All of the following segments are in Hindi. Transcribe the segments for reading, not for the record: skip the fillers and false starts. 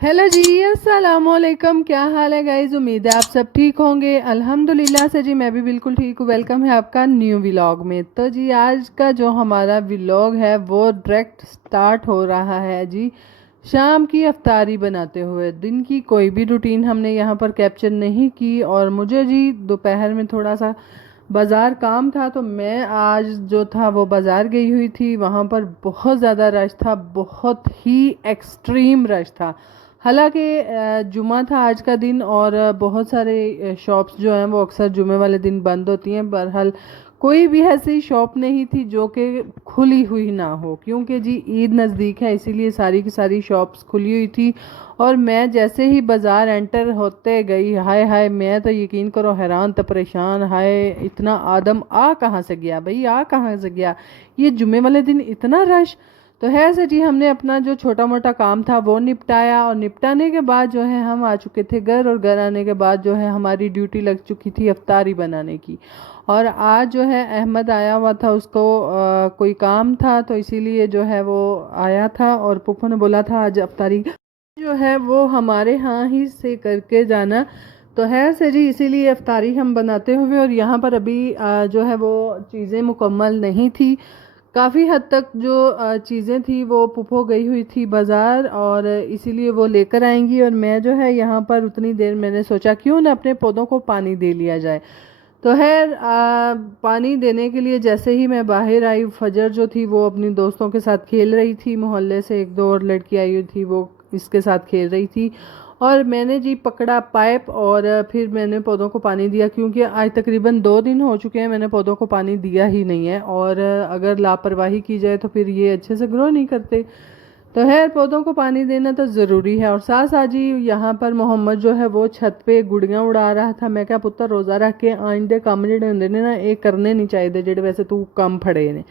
हेलो जी, अस्सलाम वालेकुम। क्या हाल है गाइज? उम्मीद है आप सब ठीक होंगे। अल्हम्दुलिल्लाह से जी मैं भी बिल्कुल ठीक हूँ। वेलकम है आपका न्यू व्लॉग में। तो जी आज का जो हमारा व्लॉग है वो डायरेक्ट स्टार्ट हो रहा है जी शाम की अफ्तारी बनाते हुए। दिन की कोई भी रूटीन हमने यहाँ पर कैप्चर नहीं की और मुझे जी दोपहर में थोड़ा सा बाज़ार काम था तो मैं आज जो था वो बाज़ार गई हुई थी। वहाँ पर बहुत ज़्यादा रश था, बहुत ही एक्सट्रीम रश था। हालांकि जुमा था आज का दिन और बहुत सारे शॉप्स जो हैं वो अक्सर जुमे वाले दिन बंद होती हैं। बहरहाल कोई भी ऐसी शॉप नहीं थी जो कि खुली हुई ना हो, क्योंकि जी ईद नज़दीक है इसीलिए सारी की सारी शॉप्स खुली हुई थी। और मैं जैसे ही बाज़ार एंटर होते गई, हाय हाय, मैं तो यकीन करो हैरान तो परेशान। हाय, इतना आदम आ कहाँ से गया भाई, आ कहाँ से गया ये जुमे वाले दिन इतना रश। तो है सर जी, हमने अपना जो छोटा मोटा काम था वो निपटाया और निपटाने के बाद जो है हम आ चुके थे घर। और घर आने के बाद जो है हमारी ड्यूटी लग चुकी थी अफ्तारी बनाने की। और आज जो है अहमद आया हुआ था, उसको कोई काम था तो इसीलिए जो है वो आया था और पुप्पो ने बोला था आज अफ्तारी जो है वो हमारे यहाँ ही से करके जाना। तो है सर जी, इसीलिए अफ्तारी हम बनाते हुए और यहाँ पर अभी जो है वो चीज़ें मुकम्मल नहीं थी। काफ़ी हद तक जो चीज़ें थी वो पुप्पो गई हुई थी बाज़ार और इसीलिए वो लेकर आएंगी। और मैं जो है यहाँ पर उतनी देर मैंने सोचा क्यों ना अपने पौधों को पानी दे लिया जाए। तो है पानी देने के लिए जैसे ही मैं बाहर आई, फजर जो थी वो अपनी दोस्तों के साथ खेल रही थी। मोहल्ले से एक दो और लड़की आई हुई थी, वो इसके साथ खेल रही थी। और मैंने जी पकड़ा पाइप और फिर मैंने पौधों को पानी दिया, क्योंकि आज तकरीबन 2 दिन हो चुके हैं मैंने पौधों को पानी दिया ही नहीं है। और अगर लापरवाही की जाए तो फिर ये अच्छे से ग्रो नहीं करते। तो है पौधों को पानी देना तो ज़रूरी है। और साथ साथ जी यहाँ पर मोहम्मद जो है वो छत पे गुड़ियाँ उड़ा रहा था। मैं क्या पुत्र रोज़ा रख के आइंदे कम जेडे होंदे ने ना ये करने नहीं चाहिए जेडे वैसे तू कम फड़े ने।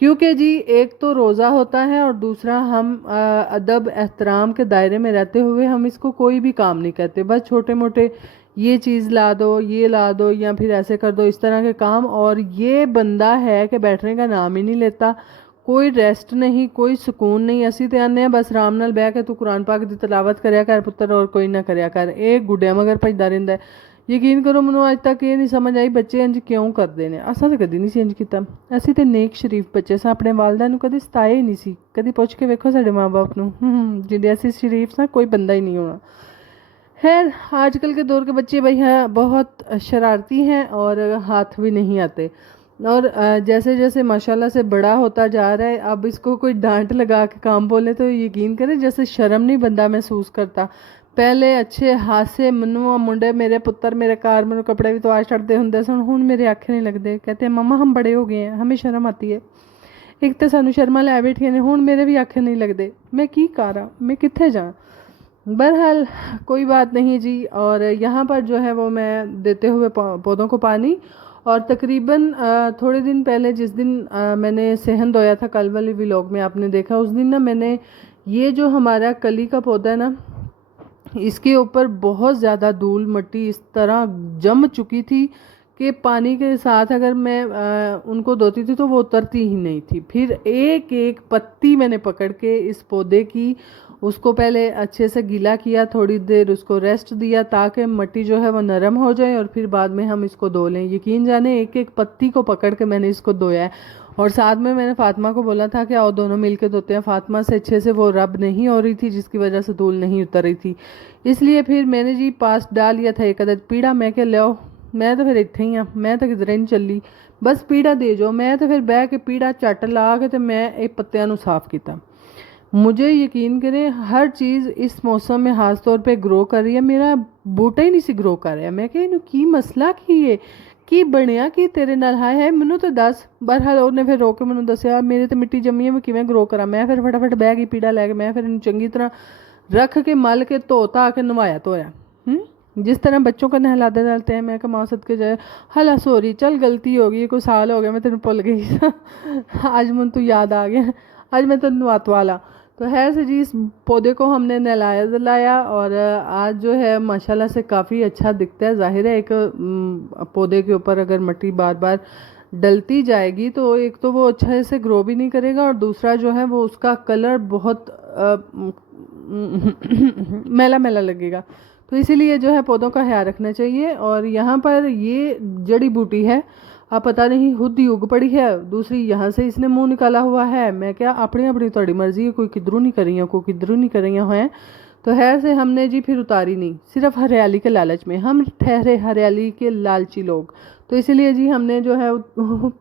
क्योंकि जी एक तो रोज़ा होता है और दूसरा हम अदब एहतराम के दायरे में रहते हुए हम इसको कोई भी काम नहीं करते। बस छोटे मोटे ये चीज़ ला दो, ये ला दो या फिर ऐसे कर दो, इस तरह के काम। और ये बंदा है कि बैठने का नाम ही नहीं लेता। कोई रेस्ट नहीं, कोई सुकून नहीं। असी तो आने बस आराम नाल बह के तू कुरान पाक की तलावत करया कर पुत्र और कोई ना करया कर। एक गुड्डिया मगर भजदा रहिंदा है। यकीन करो मैनू अज तक ये नहीं समझ आई बच्चे इंज क्यों करते हैं। असा तो कभी नहीं सी इंज किया। ਅਸੀਂ ਤੇ ਨੇਕ ਸ਼ਰੀਫ ਬੱਚੇ ਸਾਂ, ਆਪਣੇ ਵਾਲਿਆਂ ਨੂੰ ਕਦੇ ਸਤਾਏ ਹੀ ਨਹੀਂ ਸੀ। ਕਦੀ ਪੁੱਛ ਕੇ ਵੇਖੋ ਸਾਡੇ ਮਾਂ-ਬਾਪ ਨੂੰ, ਜਿਹੜੇ ਅਸੀਂ शरीफ सां कोई बंदा ही नहीं होना। खैर आजकल के दौर के बच्चे भाई हैं बहुत शरारती हैं और हाथ भी नहीं आते। और जैसे जैसे माशाल्लाह से बड़ा होता जा रहा है, अब इसको कोई डांट लगा के काम बोले तो यकीन करें जैसे शर्म नहीं बंदा महसूस करता। पहले अच्छे हासे मनु मुंडे मेरे पुत्र मेरे कार मैनू कपड़े भी तो आज छड़ते होंगे सन, हुण मेरे आखे नहीं लगते। कहते हैं मम्मा हम बड़े हो गए हैं, हमें शर्म आती है। एक तो सानू शर्मा लै बैठिया ने, हुण मेरे भी आखे नहीं लगते। मैं की करा, मैं कित्थे जा। बहरहाल कोई बात नहीं जी। और यहाँ पर जो है वो मैं देते हुए पौधों को पानी। और तकरीबन थोड़े दिन पहले जिस दिन मैंने सेहन धोया था, कल वाले व्लॉग में आपने देखा, उस दिन ना मैंने ये जो हमारा कली का पौधा है ना, इसके ऊपर बहुत ज़्यादा धूल मिट्टी इस तरह जम चुकी थी कि पानी के साथ अगर मैं उनको धोती थी तो वो उतरती ही नहीं थी। फिर एक एक पत्ती मैंने पकड़ के इस पौधे की उसको पहले अच्छे से गीला किया, थोड़ी देर उसको रेस्ट दिया ताकि मिट्टी जो है वो नरम हो जाए और फिर बाद में हम इसको धो लें। यकीन जाने एक एक पत्ती को पकड़ के मैंने इसको धोया है। और साथ में मैंने फातिमा को बोला था कि आओ दोनों मिलके धोते हैं। फातिमा से अच्छे से वो रब नहीं हो रही थी जिसकी वजह से धूल नहीं उतर रही थी। इसलिए फिर मैंने जी पास डाल लिया था एक अदद पीड़ा। मैं क्या लो, मैं तो फिर इत्थे ही हाँ, मैं तो किधरे नहीं चली, बस पीड़ा दे जो। मैं तो फिर बह के पीड़ा झट ला के तो मैं एक पत्तियां नू साफ किया। मुझे यकीन करें हर चीज़ इस मौसम में खास तौर पे ग्रो कर रही है। मेरा बूटा ही नहीं सी ग्रो कर रहा। मैं क्या की मसला की है, की बनया कि तेरे नाल, हाय हाय मैनू तो दस। बहरहाल उन्हें फिर रो के मैनू दसिया मेरे तो मिट्टी जमी है, मैं किवें ग्रो करा। मैं फिर फटाफट बह गई पीड़ा लैके, मैं फिर इन्हू चंगी तरह रख के मल के धो धा के नवाया धोया। जिस तरह बच्चों को नहलाते नहलाते हैं। मैं कमा सदके जाए, हला सॉरी चल गलती हो गई, कोई साल हो गया मैं तेन भुल गई आज मन तू याद आ गया, आज मैं तेन नवातवाला। तो है से जी इस पौधे को हमने नहलाया धुलाया और आज जो है माशाल्लाह से काफ़ी अच्छा दिखता है। जाहिर है एक पौधे के ऊपर अगर मिट्टी बार बार डलती जाएगी तो एक तो वो अच्छे से ग्रो भी नहीं करेगा और दूसरा जो है वो उसका कलर बहुत मैला मैला लगेगा। तो इसीलिए जो है पौधों का ख्याल रखना चाहिए। और यहाँ पर ये जड़ी बूटी है, अब पता नहीं खुद ही उग पड़ी है, दूसरी यहाँ से इसने मुंह निकाला हुआ है। मैं क्या, अपनी अपनी थोड़ी मर्जी है, कोई किधरों नहीं कर रही है, कोई किधरों नहीं कर रही है। तो खैर से हमने जी फिर उतारी नहीं, सिर्फ हरियाली के लालच में, हम ठहरे हरियाली के लालची लोग। तो इसीलिए जी हमने जो है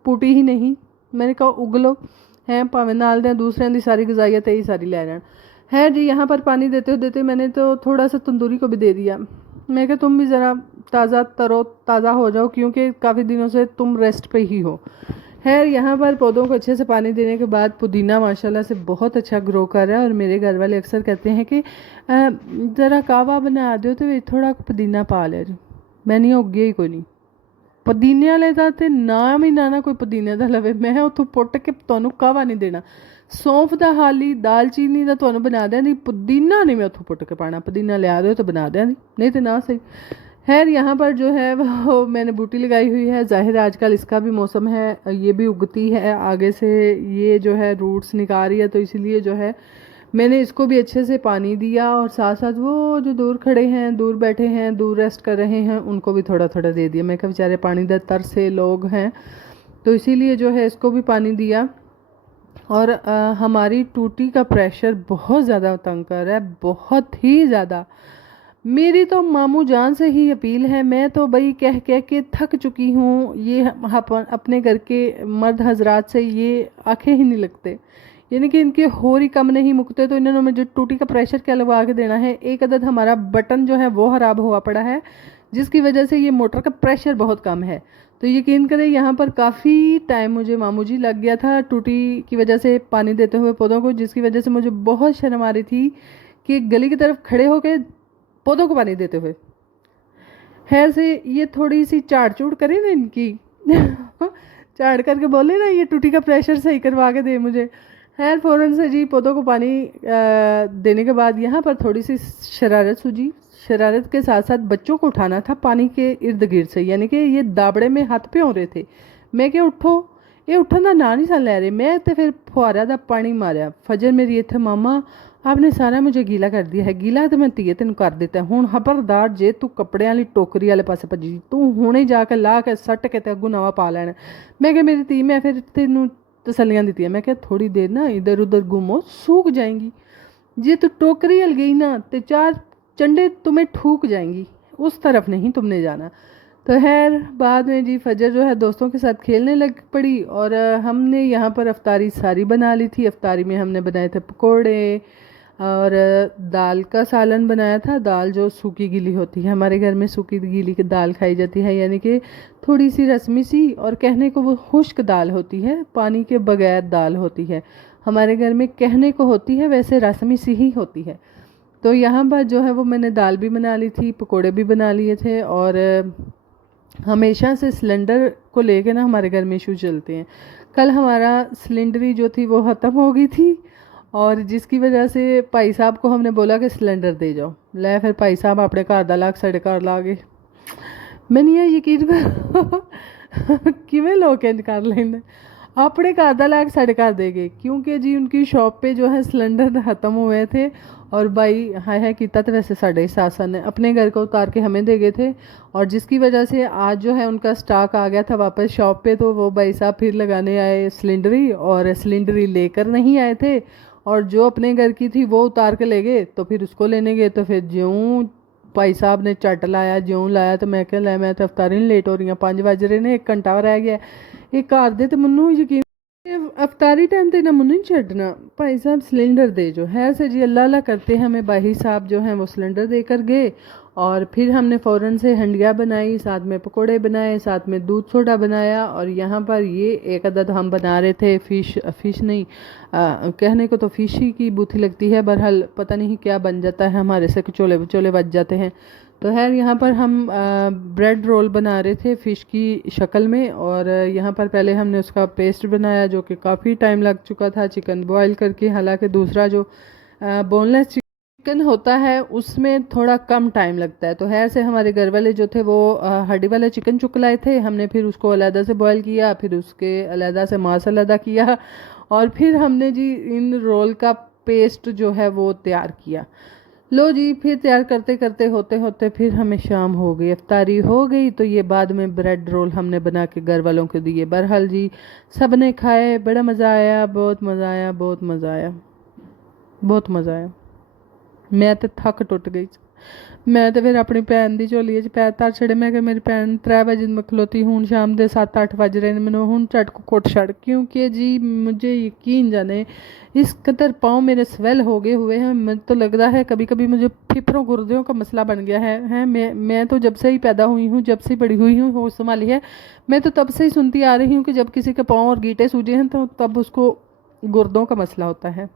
पुटी ही नहीं, मैंने कहा उगलो हैं भावें नाल दें, दूसरे की सारी गजाइयत यही सारी ले रहे है जी। यहाँ पर पानी देते देते मैंने तो थोड़ा सा तंदूरी को भी दे दिया। मैं कहा तुम भी ज़रा ताज़ा हो जाओ, क्योंकि काफ़ी दिनों से तुम रेस्ट पे ही हो। खैर यहाँ पर पौधों को अच्छे से पानी देने के बाद पुदीना माशाल्लाह से बहुत अच्छा ग्रो कर रहा है। और मेरे घर वाले अक्सर कहते हैं कि ज़रा कावा बना दो तो थोड़ा पुदीना पा ले। मैं नहीं हो गया ही कोई नहीं पुदीने वाले का तो नाम ही ना कोई पुदीने का लवे। मैं उतों पुट के तुहानू कावा नहीं देना, सौंफ का हाली दालचीनी का तुहानू बना देंगी, पुदीना नहीं मैं उतों पुट के पाना। पुदीना लिया दो तो बना देंगी, नहीं तो ना सही। खैर यहाँ पर जो है वो मैंने बूटी लगाई हुई है। जाहिर है आजकल इसका भी मौसम है, ये भी उगती है आगे से, ये जो है रूट्स निकाल रही है। तो इसीलिए जो है मैंने इसको भी अच्छे से पानी दिया, और साथ साथ वो जो दूर खड़े हैं, दूर बैठे हैं, दूर रेस्ट कर रहे हैं, उनको भी थोड़ा थोड़ा दे दिया। मैं कहा बेचारे पानी दे तरसे लोग हैं, तो इसीलिए जो है इसको भी पानी दिया। और हमारी टूटी का प्रेशर बहुत ज़्यादा तंग कर रहा है, बहुत ही ज़्यादा। मेरी तो मामू जान से ही अपील है, मैं तो भाई कह कह के थक चुकी हूँ। ये अपने घर के मर्द हजरात से ये आंखें ही नहीं लगते, यानी कि इनके होर ही कम नहीं मुकते। तो इन्होंने मुझे टूटी का प्रेशर क्या लगवा के देना है। एक अदद हमारा बटन जो है वो ख़राब हुआ पड़ा है, जिसकी वजह से ये मोटर का प्रेशर बहुत कम है। तो यकीन करें यहाँ पर काफ़ी टाइम मुझे मामू जी लग गया था टूटी की वजह से पानी देते हुए पौधों को, जिसकी वजह से मुझे बहुत शर्म आ रही थी कि गली की तरफ खड़े होकर पौधों को पानी देते हुए। खैर से ये थोड़ी सी चाड़ चूड़ करे ना इनकी चाड़ करके बोले ना ये टूटी का प्रेशर सही करवा के दे मुझे। खैर फ़ौरन से जी पौधों को पानी देने के बाद यहाँ पर थोड़ी सी शरारत सूझी। शरारत के साथ साथ बच्चों को उठाना था पानी के इर्द गिर्द से, यानी कि ये दाबड़े में हाथ पे हो रहे थे। मैं क्या उठो, ये उठन का ना नहीं सा लै रहे। मैं तो फिर फुहारा का पानी मारिया। फजर मेरी इत्थे मामा आपने सारा मुझे गीला कर दिया है। गीला तो मैं धीए तेन कर दिता है, हुण खबरदार जे तू कपड़े वाली टोकरी वाले पासे भजी, तू हुणे जाके ला के सट के ते अगू नवा पा लैना। मैं क्या मेरी धी, मैं फिर तेनू तसलियाँ दी, मैं क्या थोड़ी देर ना इधर उधर घूमो, सूख जाएंगी। जे तू टोकरी हल गई ना तो चार चंडे तुम्हें ठूक जाएंगी, उस तरफ नहीं तुमने जाना। तो खैर बाद में जी फजर जो है दोस्तों के साथ खेलने लग पड़ी। और हमने यहाँ पर अफ्तारी सारी बना ली थी। अफ्तारी में हमने बनाए थे पकोड़े और दाल का सालन बनाया था। दाल जो सूखी गीली होती है, हमारे घर में सूखी गीली की दाल खाई जाती है, यानी कि थोड़ी सी रस्मी सी, और कहने को वो खुश्क दाल होती है, पानी के बगैर दाल होती है। हमारे घर में कहने को होती है, वैसे रस्मी सी ही होती है। तो यहाँ पर जो है वो मैंने दाल भी बना ली थी, पकोड़े भी बना लिए थे। और हमेशा से सिलेंडर को लेके ना हमारे घर में इशू चलते हैं। कल हमारा सिलेंडरी जो थी वो ख़त्म हो गई थी, और जिसकी वजह से भाई साहब को हमने बोला कि सिलेंडर दे जाओ। ले फिर भाई साहब अपने घर दा लाख साढ़े घर ला गए। मैं नहीं यकीन कर किमें लोग इंज कर लेंगे, अपने घर दा लाख साढ़े घर दे गए, क्योंकि जी उनकी शॉप पे जो है सिलेंडर ख़त्म हुए थे। और भाई हाय हाय किता तो वैसे साढ़े सासन ने अपने घर को उतार के हमें दे गए थे, और जिसकी वजह से आज जो है उनका स्टॉक आ गया था वापस शॉप पे। तो वो भाई साहब फिर लगाने आए सिलेंडरी, और सिलेंडरी लेकर नहीं आए थे, और जो अपने घर की थी वो उतार के ले गए। तो फिर उसको लेने गए, तो फिर ज्यों भाई साहब ने चट लाया, ज्यों लाया, तो मैं क्या लै मैं तो अफ्तारी नहीं लेट हो रही हूँ, 5 बज रहे ने, 1 घंटा रह गया। ये घर दे तो मनु यकीन अफ्तारी टाइम तो ना मनु नहीं छड़ना, भाई साहब सिलेंडर दे जो है से जी। अल्लाह अल्लाह करते हैं, हमें भाई साहब जो हैं वो सिलेंडर देकर गए। और फिर हमने फ़ौरन से हंडिया बनाई, साथ में पकोड़े बनाए, साथ में दूध सोडा बनाया। और यहाँ पर ये एक अदद हम बना रहे थे फ़िश नहीं, कहने को तो फ़िश ही की बूथी लगती है, बहरहाल पता नहीं क्या बन जाता है, हमारे से चोले चोले बच जाते हैं। तो खैर यहाँ पर हम ब्रेड रोल बना रहे थे फ़िश की शक्ल में। और यहाँ पर पहले हमने उसका पेस्ट बनाया, जो कि काफ़ी टाइम लग चुका था चिकन बॉयल करके। हालांकि दूसरा जो बोनलेस चिकन होता है उसमें थोड़ा कम टाइम लगता है। तो खैर से हमारे घर वाले जो थे वो हड्डी वाला चिकन चुक लाए थे। हमने फिर उसको अलहदा से बॉयल किया, फिर उसके अलहदा से मांस अलहदा किया, और फिर हमने जी इन रोल का पेस्ट जो है वो तैयार किया। लो जी, फिर तैयार करते करते होते होते फिर हमें शाम हो गई, इफ्तारी हो गई। तो ये बाद में ब्रेड रोल हमने बना के घर वालों को दिए। बहरहाल जी सब ने खाए, बड़ा मज़ा आया, बहुत मज़ा आया, बहुत मज़ा आया, बहुत मज़ा आया। मैं तो थक टुट गई। मैं तो फिर अपनी भैन की झोली च पैर धर छड़े। मैं कि मेरी भैन 3 बजे मैं खलोती हूँ, शाम के 7-8 बज रहे हैं, मैंने हूँ झट को कुट छड़। क्योंकि जी मुझे यकीन जाने इस कदर पाँव मेरे स्वेल हो गए हुए हैं। मुझे तो लगता है कभी कभी मुझे फिफरों गुर्दों का मसला बन गया है। मैं तो जब से ही पैदा हुई हूँ, जब से बड़ी हुई हूँ, होश संभाली है, मैं तो तब से ही सुनती आ रही हूँ कि जब किसी के पाँव और गीटे सूजे हैं तो तब उसको गुर्दों का मसला होता है।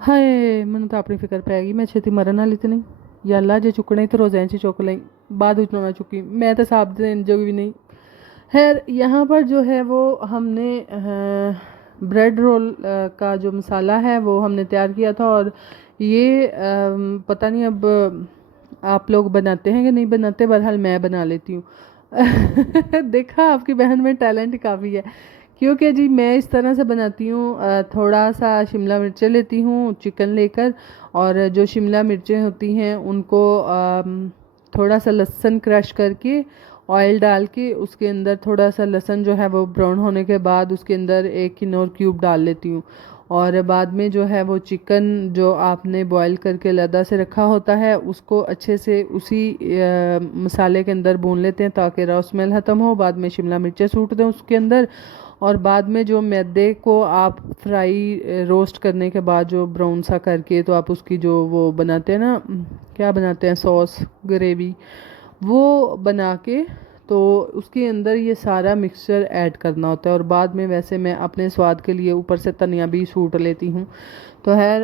हाय मैंने तो अपनी फिक्र पै गई, मैं छेती मरन वाली तो नहीं। या अल्लाह जे चुकने तो रोज़ इंच चुक लें, बाद ना चुकी मैं तो साहब देन जो भी नहीं। खैर यहाँ पर जो है वो हमने ब्रेड रोल का जो मसाला है वो हमने तैयार किया था। और ये पता नहीं अब आप लोग बनाते हैं कि नहीं बनाते, बहरहाल मैं बना लेती हूँ। देखा आपकी बहन में टैलेंट काफ़ी है। क्योंकि जी मैं इस तरह से बनाती हूँ, थोड़ा सा शिमला मिर्चें लेती हूँ चिकन लेकर, और जो शिमला मिर्चें होती हैं उनको थोड़ा सा लहसुन क्रश करके ऑयल डाल के उसके अंदर थोड़ा सा लहसुन जो है वो ब्राउन होने के बाद उसके अंदर 1 किनौर क्यूब डाल लेती हूँ। और बाद में जो है वो चिकन जो आपने बॉईल करके अलहदा से रखा होता है उसको अच्छे से उसी मसाले के अंदर भून लेते हैं ताकि रॉ स्मेल ख़त्म हो। बाद में शिमला मिर्चें सूट दें उसके अंदर, और बाद में जो मैदे को आप फ्राई रोस्ट करने के बाद जो ब्राउन सा करके तो आप उसकी जो वो बनाते हैं ना, क्या बनाते हैं, सॉस ग्रेवी, वो बना के तो उसके अंदर ये सारा मिक्सचर ऐड करना होता है। और बाद में वैसे मैं अपने स्वाद के लिए ऊपर से धनिया भी सूट लेती हूँ। तो खैर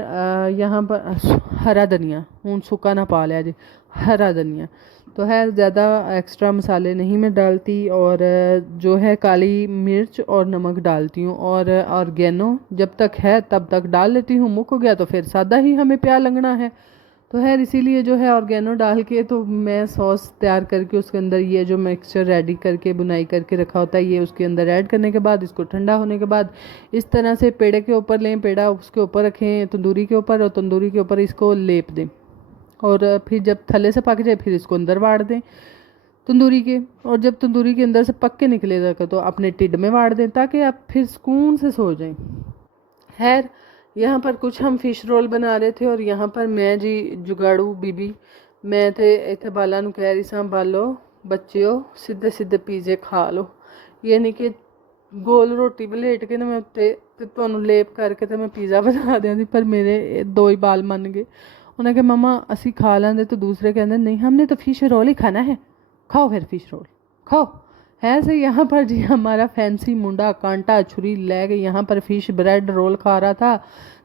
यहाँ पर हरा धनिया हूँ सुखा ना पा लिया जी, हरा धनिया। तो खैर ज़्यादा एक्स्ट्रा मसाले नहीं मैं डालती, और जो है काली मिर्च और नमक डालती हूँ, और ऑर्गेनो जब तक है तब तक डाल लेती हूँ, मुक गया तो फिर सादा ही हमें प्याज लगना है। तो खैर इसीलिए जो है ऑर्गेनो डाल के तो मैं सॉस तैयार करके उसके अंदर ये जो मिक्सचर रेडी करके बुनाई करके रखा होता है ये उसके अंदर ऐड करने के बाद इसको ठंडा होने के बाद इस तरह से पेड़े के ऊपर लें, पेड़ा उसके ऊपर रखें तंदूरी के ऊपर, और तंदूरी के ऊपर इसको लेप दें, और फिर जब थल्ले से पक जाए फिर इसको अंदर वाड़ दें तंदूरी के। और जब तंदूरी के अंदर से पक के निकले जाकर तो अपने टिड में वाड़ दें ताकि आप फिर सुकून से सो जाएं। खैर यहाँ पर कुछ हम फ़िश रोल बना रहे थे, और यहाँ पर मैं जी जुगाड़ू बीबी मैं थे इतने बालों ਨੂੰ कह रही सां बालो बच्चियो सीधे सीधे पीजे खा लो। ये नहीं कि गोल रोटी वलेट के ना मैं उत्ते ते तुहानू लेप करके तो मैं पिज़्ज़ा बना देंदी, पर मेरे 2 ही बाल मन गए। उन्हें कहा मम्मा असी खा लेंदे, तो दूसरे कहते नहीं हमने तो फ़िश रोल ही खाना है, खाओ फिर फ़िश रोल खाओ। है से यहाँ पर जी हमारा फैंसी मुंडा कांटा छुरी ले के यहाँ पर फिश ब्रेड रोल खा रहा था।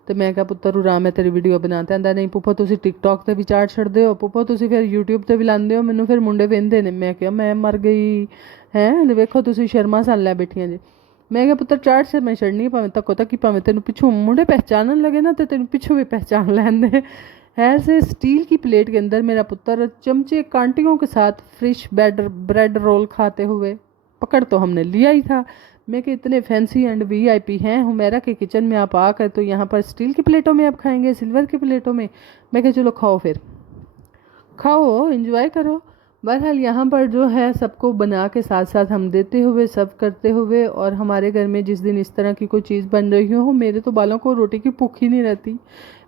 तो मैं क्या पुत्तर उरा मैं तेरी वीडियो बनाता है नहीं पुप्पो तुसी टिकटॉक ते भी चाड़ छड़दे हो, पुप्पो तुसी फिर यूट्यूब ते भी लांदे हो, मैनू फिर मुंडे वेंदे ने। मैं क्या मैं मर गई हैं, वेखो तुसी शर्मा सन लै बैठियां जी। मैं क्या पुत्तर चाड़ से मैं छड़नी भावें तको तक भावें तेन पिछू मुंडे पहचानन लगे ना तो तेन पिछू भी पहचान लैंदे। ऐसे स्टील की प्लेट के अंदर मेरा पुत्र चमचे कांटियों के साथ फ्रिश ब्रेड रोल खाते हुए पकड़ तो हमने लिया ही था। मैं कि इतने फैंसी एंड वीआईपी हैं हुमैरा के किचन में आप आकर तो यहाँ पर स्टील की प्लेटों में आप खाएंगे, सिल्वर की प्लेटों में। मैं कि चलो खाओ फिर खाओ एंजॉय करो। बहरहाल यहाँ पर जो है सबको बना के साथ साथ हम देते हुए सब करते हुए, और हमारे घर में जिस दिन इस तरह की कोई चीज़ बन रही हो मेरे तो बालों को रोटी की भूख ही नहीं रहती।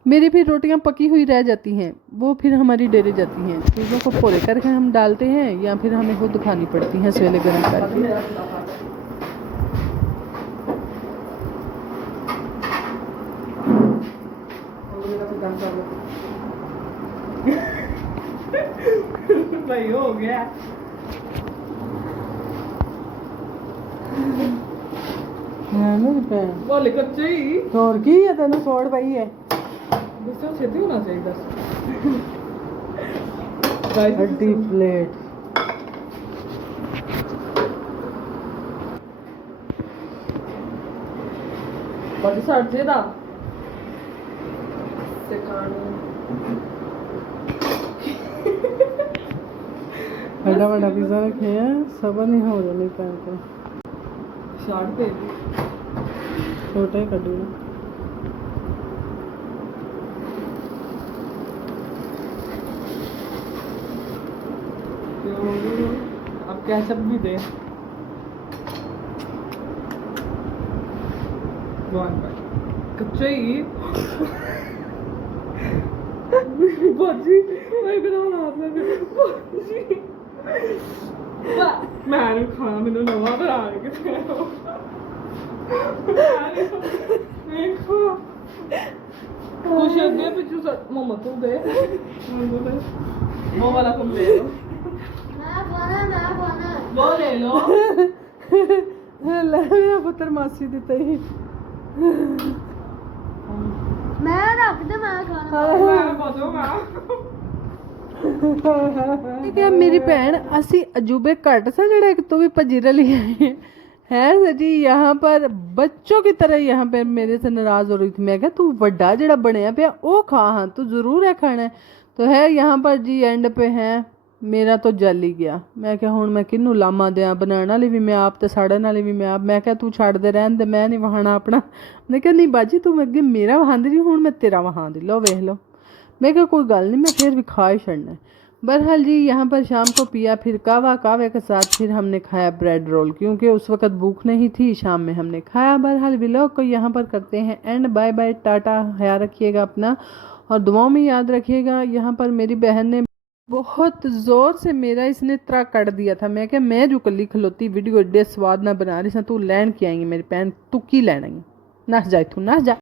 मेरी फिर रोटियां पकी हुई रह जाती हैं, वो फिर हमारी डेरे जाती हैं। चीज़ों को पोले करके हम डालते हैं या फिर हमें खुद खानी पड़ती हैं सवेले गर्म करके। भाई हो गया बोले कच्चे ही और की है तेन छोड़ पाई है छेती होना चाहिए बस। हड्डी प्लेट बड़ी साठ से दा बड़ा बड़ा पिज़्ज़ा रखे हैं, सबर नहीं हो रहा पैर को शार्ट पे छोटा ही कटूरा अब कैचअप भी दे। कच्चा ही बाजी मैं बिना हाथ लगे बाजी मैं नहीं खाना मैंने नवा बना के कुछ दे पिछू मम्मा तू दे वो वाला तुम ले लो वो ले लो ले मेरा पुत्र मासी दी तई मैं रख दे मैं खाना मैं बोलूंगा ठीक है मेरी भैन असी अजूबे घट सा जड़ा एक तो भी भजी रली है सजी यहाँ पर बच्चों की तरह यहाँ पे मेरे से नाराज हो रही थी। मैं क्या तू वड्डा जड़ा बनया पे ओ खा हाँ तू जरूर है खाना है तो है यहाँ पर जी एंड पे है मेरा तो जल ही गया। मैं क्या हूँ मैं किनू लामा दिया बनाने वाली भी मैं आप ते साड़न वाली भी मैं आप मैं क्या तू छड़ दे रहन दे मैं नहीं वहाना अपना। मैं क्या नहीं बाजी तू अगे मेरा वहांदी नहीं हूँ मैं तेरा वहांदी लो वेख लो। मैं क्या कोई गल नहीं मैं फिर भी खा ही छड़ना। बहरहाल जी यहाँ पर शाम को पिया फिर कावा कावे के साथ फिर हमने खाया ब्रेड रोल क्योंकि उस वक़्त भूख नहीं थी शाम में हमने खाया। बहरहाल व्लॉग को यहाँ पर करते हैं एंड बाय बाय टाटा ख्याल रखिएगा अपना और दुआओं में याद रखिएगा। यहाँ पर मेरी बहन ने बहुत ज़ोर से मेरा इसने त्रा कट दिया था। मैं क्या मैं जो कली खलोती वीडियो एडे स्वाद ना बना रही सा तू लैन के आएंगी मेरी भैन तू की लैना नस जाए तू नस जा।